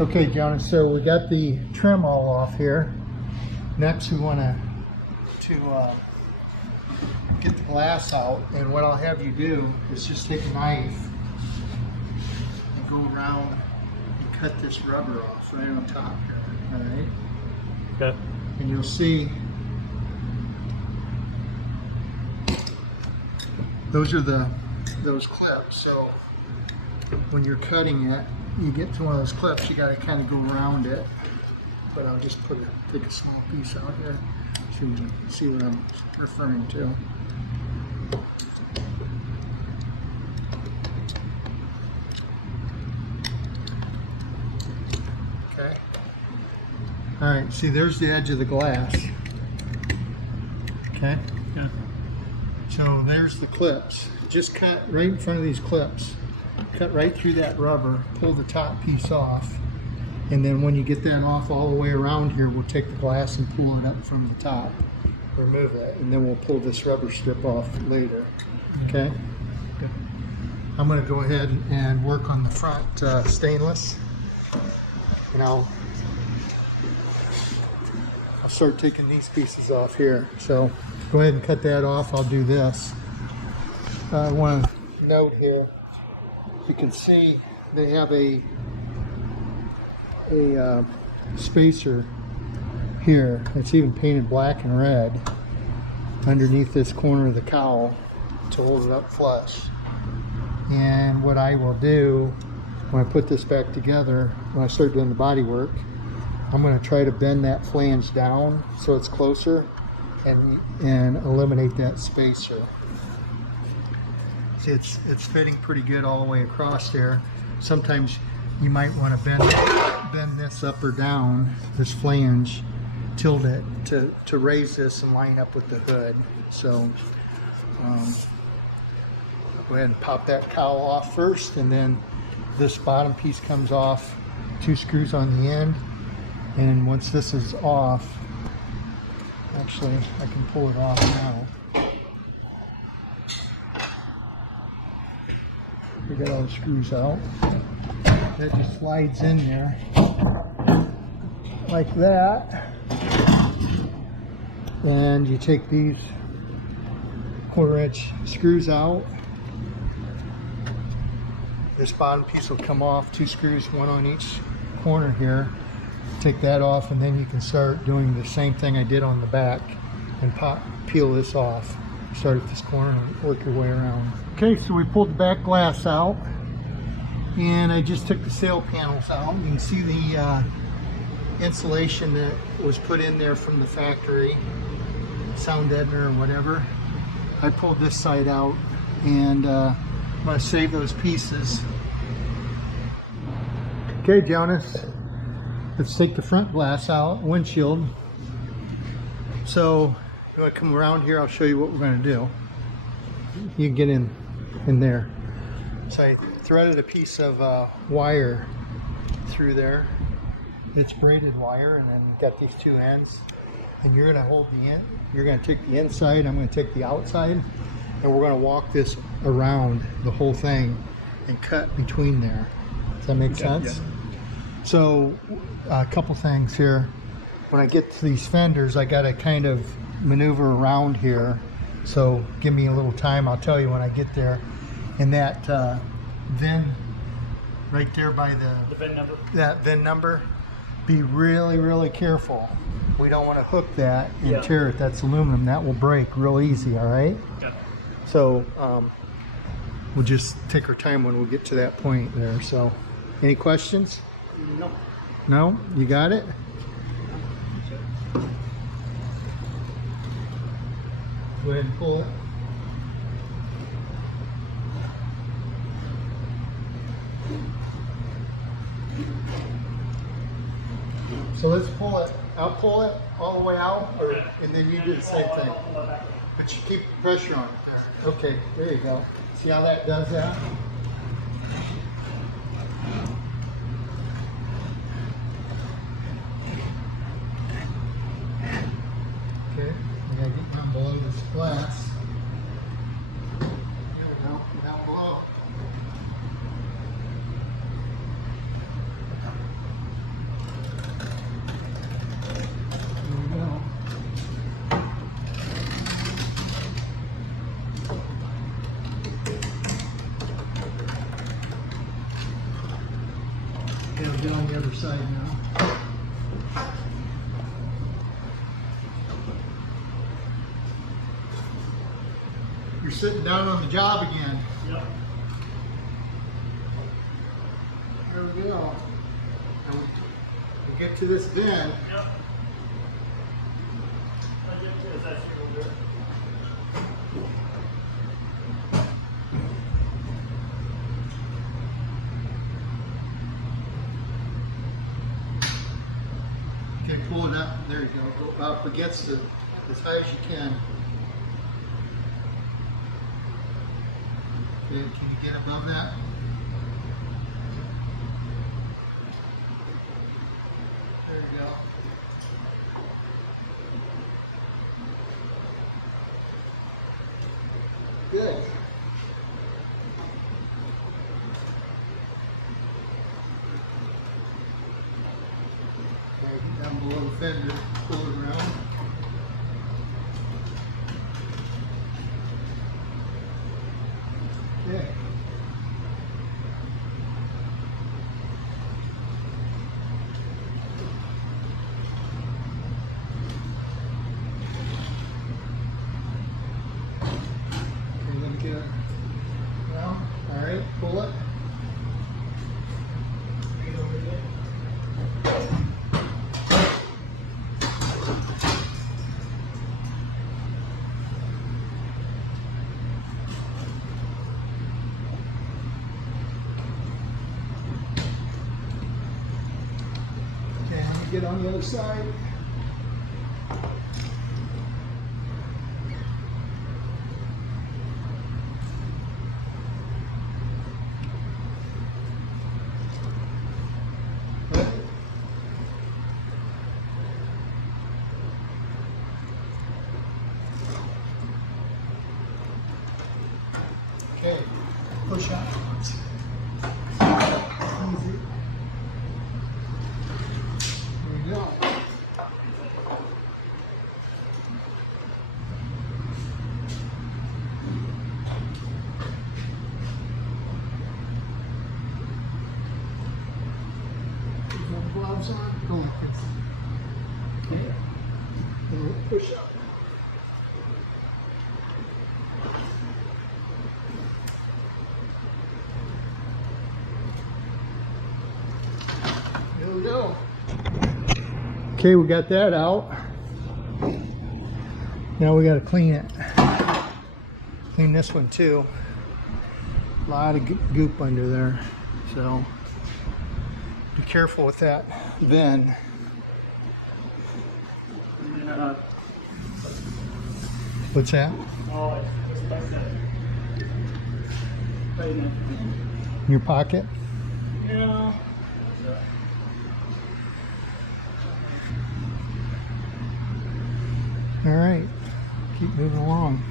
Okay, Jonas, so we got the trim all off here. Next we want to get the glass out, and what I'll have you do is just take a knife and go around and cut this rubber off right on top here, all right? Okay. And you'll see those are those clips. So when you're cutting it, you get to one of those clips, you got to kind of go around it. But I'll just take a small piece out here so you can see what I'm referring to. Okay. All right, see, there's the edge of the glass. Okay. Yeah. So there's the clips. Just cut right in front of these clips. Cut right through that rubber, pull the top piece off, and then when you get that off all the way around here, we'll take the glass and pull it up from the top. Remove it, and then we'll pull this rubber strip off later. Okay? Okay. I'm going to go ahead and work on the front stainless, and I'll start taking these pieces off here. So go ahead and cut that off. I'll do this. I want to note here, you can see they have a spacer here. It's even painted black and red underneath this corner of the cowl to hold it up flush. And what I will do when I put this back together, when I start doing the body work, I'm going to try to bend that flange down so it's closer and eliminate that spacer. See, it's fitting pretty good all the way across there. Sometimes you might want to bend this up or down, this flange, tilt it to raise this and line up with the hood. So I'll go ahead and pop that cowl off first, and then this bottom piece comes off, 2 screws on the end, and once this is off, actually I can pull it off now. We got all the screws out. That just slides in there like that, and you take these 1/4-inch screws out. This bottom piece will come off, 2 screws, 1 on each corner here. Take that off, and then you can start doing the same thing I did on the back and peel this off. Start at this corner and work your way around. Okay, so we pulled the back glass out, and I just took the sail panels out. You can see the insulation that was put in there from the factory, sound deadener or whatever. I pulled this side out, and I'm going to save those pieces. Okay, Jonas, let's take the front glass out, windshield. So if you want to come around here, I'll show you what we're going to do. You can get in there. So I threaded a piece of wire through there. It's braided wire, and then got these 2 ends. And you're going to hold the end. You're going to take the inside. I'm going to take the outside, and we're going to walk this around the whole thing and cut between there. Does that make sense? Yeah. So a couple things here. When I get to these fenders, I got to kind of maneuver around here. So give me a little time. I'll tell you when I get there. And that VIN right there by the VIN number. That VIN number. Be really, really careful. We don't want to hook that and tear it. That's aluminum. That will break real easy. All right. Yeah. So we'll just take our time when we get to that point there. So, any questions? No. No? You got it? Go ahead and pull it. So let's pull it. I'll pull it all the way out, and then you do the same thing. But you keep pressure on it there. Okay, there you go. See how that does that? Okay, I gotta get down below this glass. There we go, down below. Get on the other side now. You're sitting down on the job again. Yep. There we go. And we'll get to this bend. Yep. I get to that shoulder. Okay, pull it up. There you go. Go up against it as high as you can. Okay, can you get above that? There you go. Good. Okay, down below the fender, pull it around. Okay. Get it around. All right, pull it. Right over there. Okay, I'm gonna get on the other side. Okay, push up. Easy. There we go. Put some gloves on. Go like this. Okay. And we'll push up. There we go. Okay, we got that out. Now we got to clean it. Clean this one too. A lot of goop under there, so be careful with that. Then what's that? Oh, it's just like that. Right now. In your pocket? Yeah. All right, keep moving along.